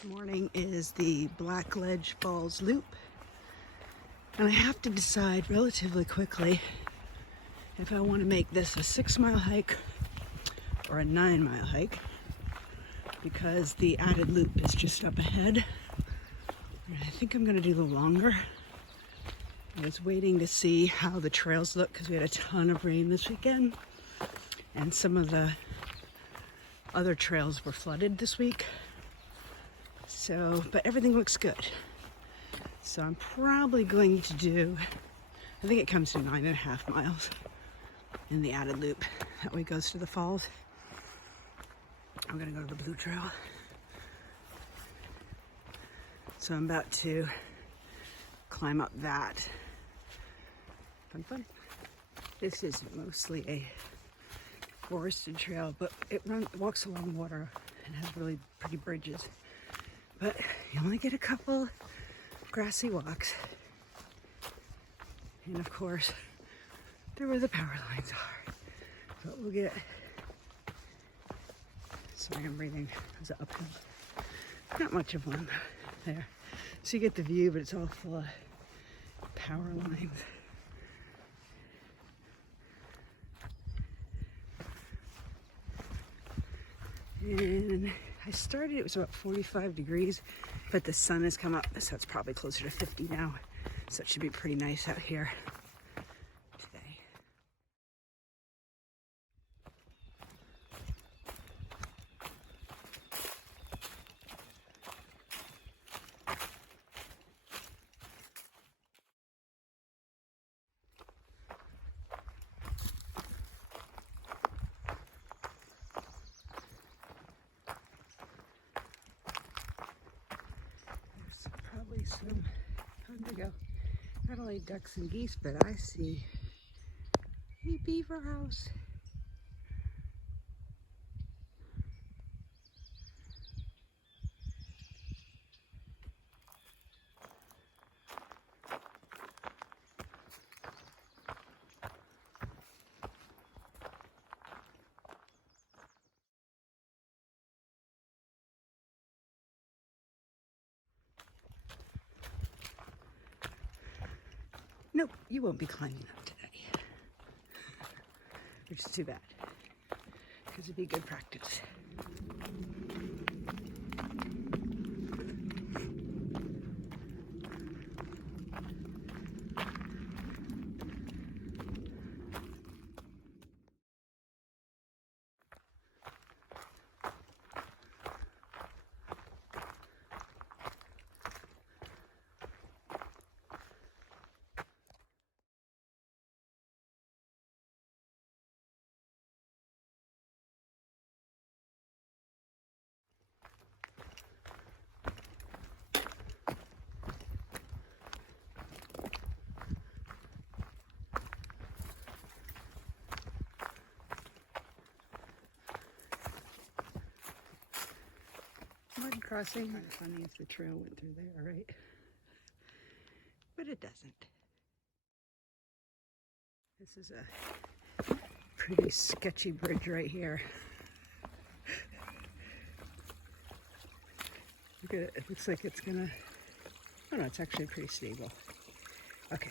This morning is the Blackledge Falls loop, and I have to decide relatively quickly if I want to make this a 6-mile hike or a 9-mile hike, because the added loop is just up ahead. And I think I'm going to do the longer. I was waiting to see how the trails look because we had a ton of rain this weekend, and some of the other trails were flooded this week. So, but everything looks good. So I'm probably going to do, I think it comes to 9.5 miles in the added loop. That way goes to the falls. I'm gonna go to the blue trail. So I'm about to climb up that. Fun, fun. This is mostly a forested trail, but it walks along water and has really pretty bridges. But you only get a couple grassy walks. And of course, there where the power lines are. But we'll get, sorry, I'm breathing, it's uphill. Not much of one there. So you get the view, but it's all full of power lines. And I started, it was about 45 degrees, but the sun has come up, so it's probably closer to 50 now. So it should be pretty nice out here today. Some time to go. Not only ducks and geese, but I see a beaver house. Nope, you won't be climbing up today, which is too bad, because it'd be good practice. Mud crossing. Kind of funny if the trail went through there, right? But it doesn't. This is a pretty sketchy bridge right here. Look at it. It looks like it's gonna, oh no, it's actually pretty stable. Okay.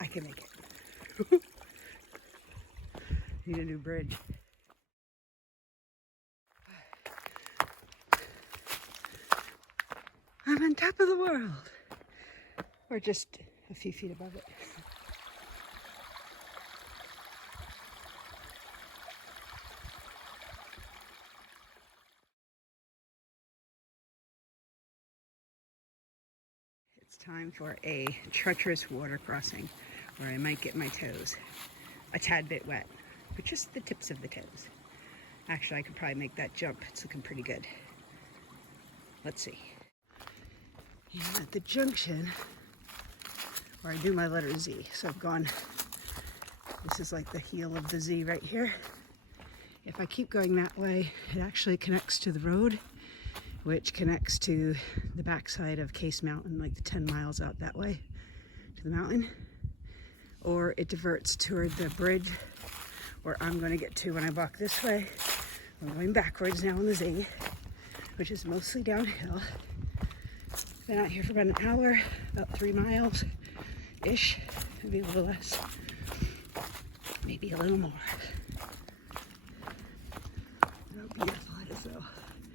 I can make it. Need a new bridge. I'm on top of the world, or just a few feet above it. It's time for a treacherous water crossing where I might get my toes a tad bit wet, but just the tips of the toes. Actually, I could probably make that jump. It's looking pretty good. Let's see. And at the junction where I do my letter Z, so I've gone, this is like the heel of the Z right here. If I keep going that way, it actually connects to the road, which connects to the backside of Case Mountain, like the 10 miles out that way to the mountain. Or it diverts toward the bridge where I'm going to get to when I walk this way. I'm going backwards now on the Z, which is mostly downhill. Been out here for about an hour, about 3 miles-ish, maybe a little less, maybe a little more. How beautiful it is though.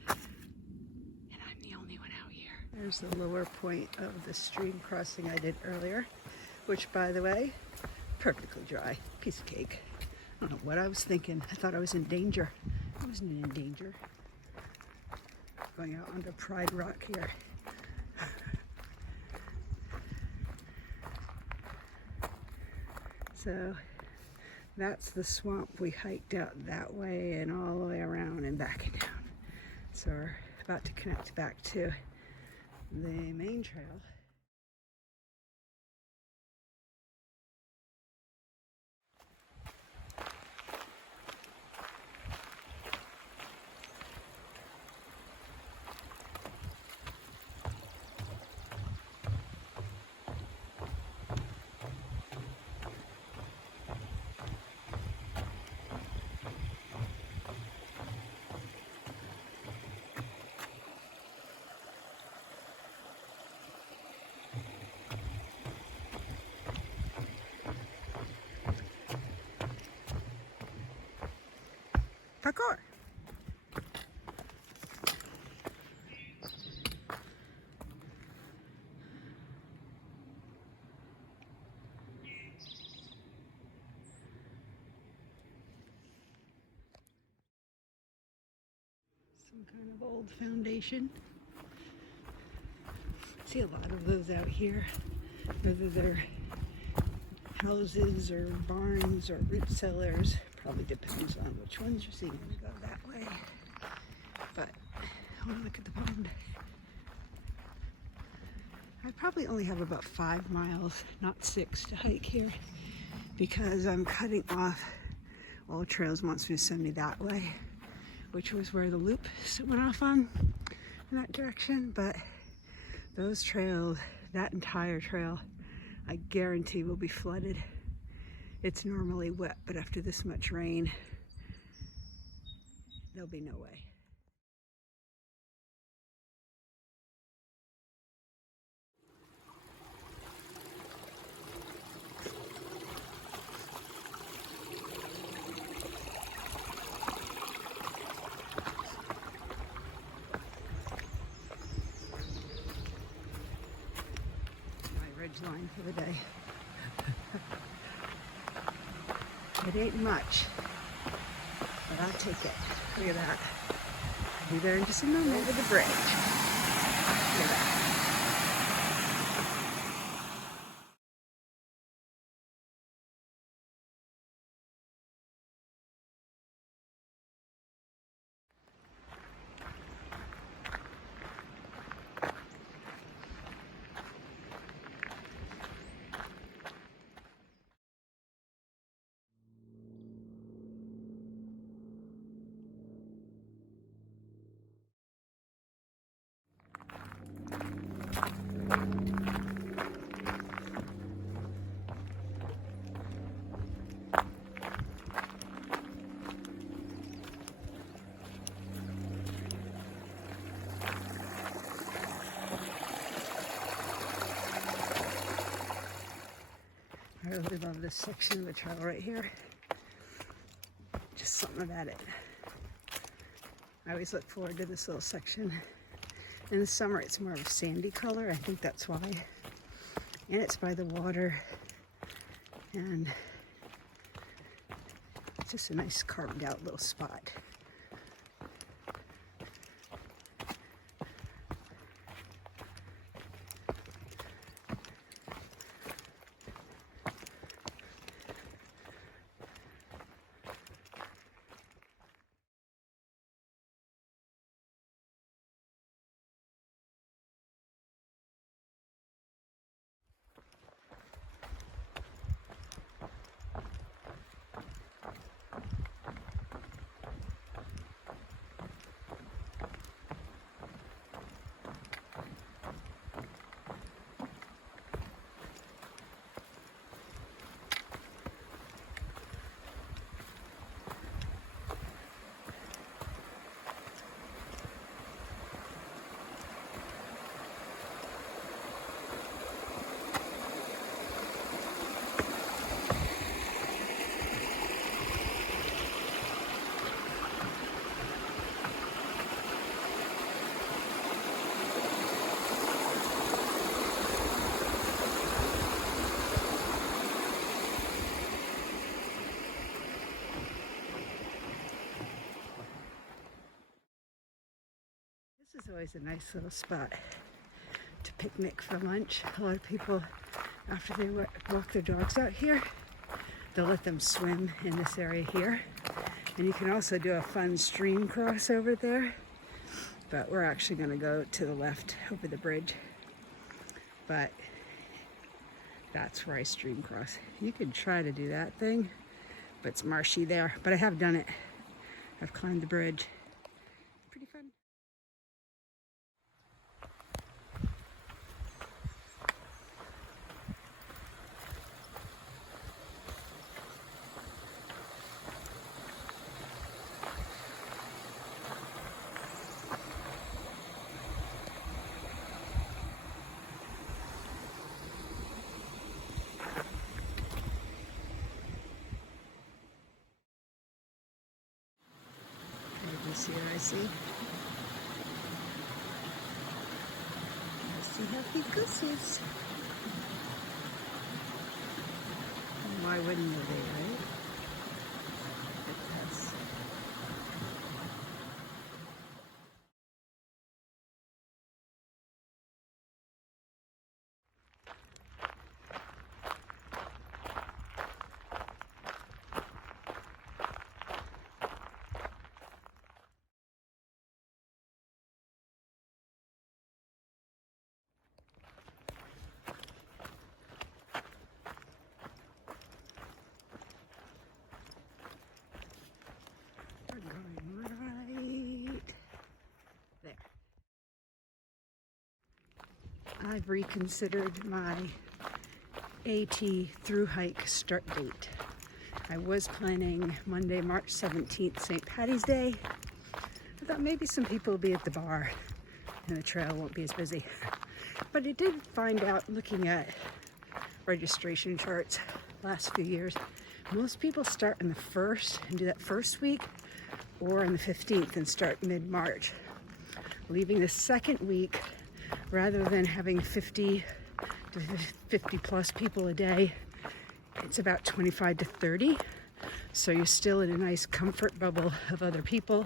And I'm the only one out here. There's the lower point of the stream crossing I did earlier, which, by the way, perfectly dry, piece of cake. I don't know what I was thinking. I thought I was in danger. I wasn't in danger. Going out onto Pride Rock here. So that's the swamp. We hiked out that way and all the way around and back and down. So we're about to connect back to the main trail. Parkour! Some kind of old foundation. See a lot of those out here, whether they're houses or barns or root cellars. Probably depends on which ones you're seeing. We go that way, but I want to look at the pond. I probably only have about 5 miles, not 6, to hike here because I'm cutting off. All Trails wants me to send me that way, which was where the loop went off on in that direction. But those trails, that entire trail, I guarantee will be flooded. It's normally wet, but after this much rain, there'll be no way. My ridge line for the day. It ain't much, but I'll take it. Look at that. I'll be there in just a moment over the bridge. Look at that. I really love this section of the trail right here. Just something about it. I always look forward to this little section. In the summer it's more of a sandy color, I think that's why. And it's by the water. And it's just a nice carved out little spot. This is always a nice little spot to picnic for lunch. A lot of people, after they walk their dogs out here, they'll let them swim in this area here. And you can also do a fun stream cross over there. But we're actually going to go to the left over the bridge. But that's where I stream cross. You could try to do that thing, but it's marshy there. But I have done it. I've climbed the bridge. Pretty fun. Here I see happy gooses. Why wouldn't they, right? Yes. I've reconsidered my AT through hike start date. I was planning Monday, March 17th, St. Patty's Day. I thought maybe some people will be at the bar and the trail won't be as busy. But I did find out, looking at registration charts last few years, most people start in the 1st and do that first week, or on the 15th and start mid-March, leaving the second week, rather than having 50 to 50 plus people a day, it's about 25 to 30. So you're still in a nice comfort bubble of other people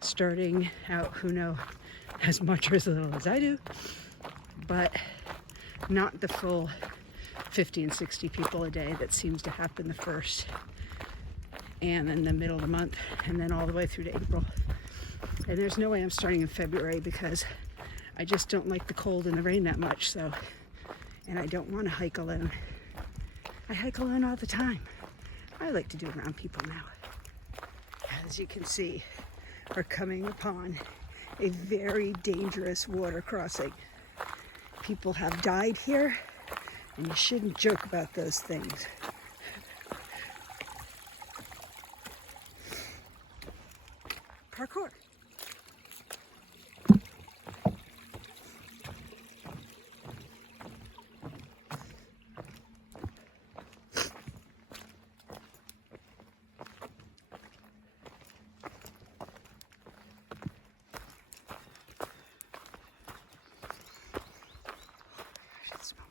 starting out who know as much or as little as I do, but not the full 50 and 60 people a day that seems to happen the first and then the middle of the month and then all the way through to April. And there's no way I'm starting in February because I just don't like the cold and the rain that much, so, and I don't want to hike alone. I hike alone all the time. I like to do it around people now. As you can see, we're coming upon a very dangerous water crossing. People have died here, and you shouldn't joke about those things. Parkour.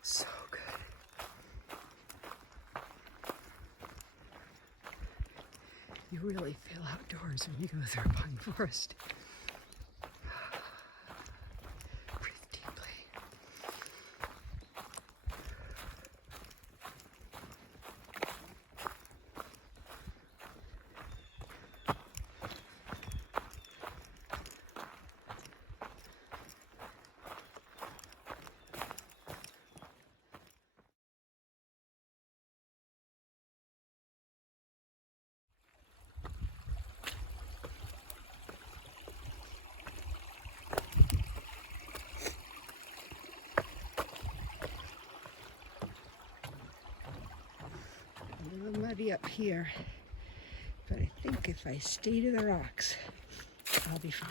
So good. You really feel outdoors when you go through a pine forest. Breathe deeply. A little muddy up here, but I think if I stay to the rocks, I'll be fine.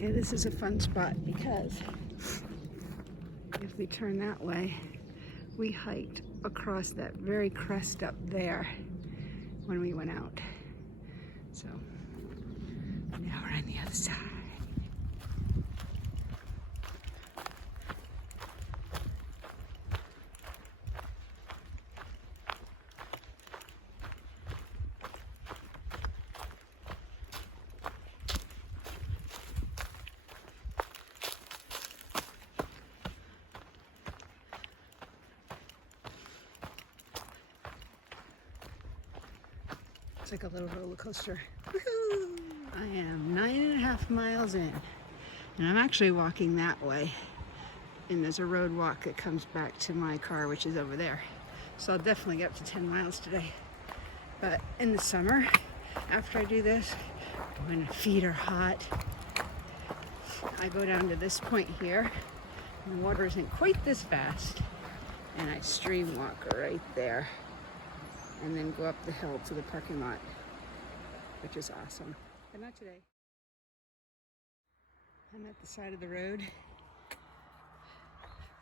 Yeah, this is a fun spot because if we turn that way, we hiked across that very crest up there when we went out. So now we're on the other side. It's like a little roller coaster. Woohoo! I am 9.5 miles in, and I'm actually walking that way. And there's a road walk that comes back to my car, which is over there. So I'll definitely get up to 10 miles today. But in the summer, after I do this, when feet are hot, I go down to this point here, and the water isn't quite this fast, and I stream walk right there, and then go up the hill to the parking lot, which is awesome. But not today. I'm at the side of the road.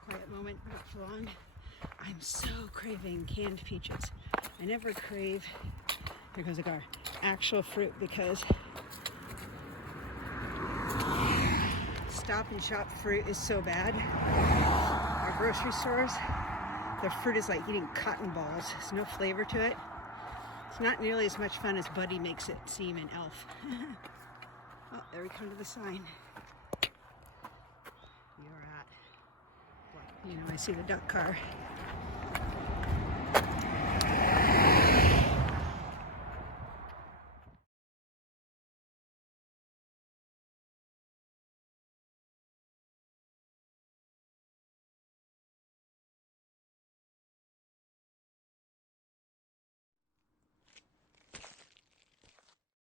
Quiet moment, not for long. I'm so craving canned peaches. I never crave, here goes a car, actual fruit because Stop and Shop fruit is so bad. Our grocery stores, the fruit is like eating cotton balls. There's no flavor to it. It's not nearly as much fun as Buddy makes it seem in Elf. Oh, there we come to the sign. You're at, you know, I see the duck car.